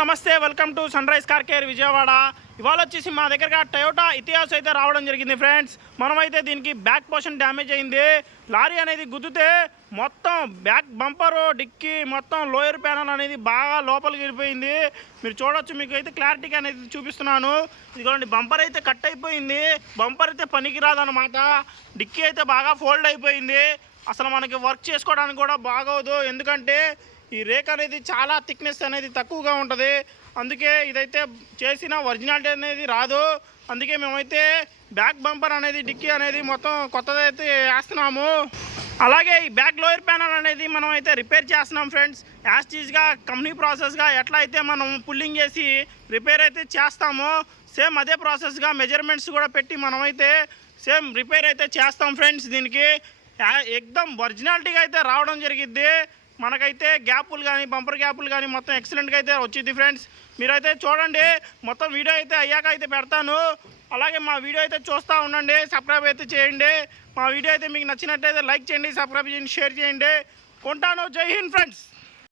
నమస్తే, welcome to Sunrise Car Care Vijayawada. ఇవాళ వచ్చేసి మా దగ్గరగా టయోటా ఇతిహాస్ అయితే రావడం జరిగింది ఫ్రెండ్స్. మనమైతే దీనికి బ్యాక్ పోర్షన్ డ్యామేజ్ అయింది. లారీ అనేది గుద్దితే మొత్తం బ్యాక్ బంపర్, డిక్కీ, మొత్తం లోయర్ ప్యానల్ అనేది బాగా లోపలికి వెళ్ళిపోయింది. మీరు చూడొచ్చు, మీకు అయితే క్లారిటీగా అనేది చూపిస్తున్నాను. ఇదిగోండి, బంపర్ అయితే కట్ అయిపోయింది. బంపర్ అయితే పనికి రాదనమాట. డిక్కీ అయితే బాగా ఫోల్డ్ అయిపోయింది. అసలు మనకి వర్క్ చేసుకోవడానికి కూడా బాగోదు, ఎందుకంటే ఈ రేక్ అనేది చాలా థిక్నెస్ అనేది తక్కువగా ఉంటుంది. అందుకే ఇదైతే చేసిన ఒరిజినాలిటీ అనేది రాదు. అందుకే మేమైతే బ్యాక్ బంపర్ అనేది, డిక్కీ అనేది మొత్తం కొత్తదైతే వేస్తున్నాము. అలాగే ఈ బ్యాక్ లోయర్ ప్యానల్ అనేది మనం అయితే రిపేర్ చేస్తున్నాం ఫ్రెండ్స్. యాస్టీజ్గా కంపెనీ ప్రాసెస్గా ఎట్లా అయితే మనం పుల్లింగ్ చేసి రిపేర్ అయితే చేస్తామో సేమ్ అదే ప్రాసెస్గా మెజర్మెంట్స్ కూడా పెట్టి మనమైతే సేమ్ రిపేర్ అయితే చేస్తాం ఫ్రెండ్స్. దీనికి ఎక్దమ్ ఒరిజినాలిటీగా అయితే రావడం జరిగిద్ది. మనకైతే గ్యాపులు కానీ, బంపర్ గ్యాపులు కానీ మొత్తం ఎక్సలెంట్గా అయితే వచ్చింది ఫ్రెండ్స్. మీరైతే చూడండి, మొత్తం వీడియో అయితే అయ్యాక అయితే పెడతాను. అలాగే మా వీడియో అయితే చూస్తూ ఉండండి, సబ్స్క్రైబ్ అయితే చేయండి. మా వీడియో అయితే మీకు నచ్చినట్టయితే లైక్ చేయండి, సబ్స్క్రైబ్ చేయండి, షేర్ చేయండి. కొంటాను. జై హింద్ ఫ్రెండ్స్.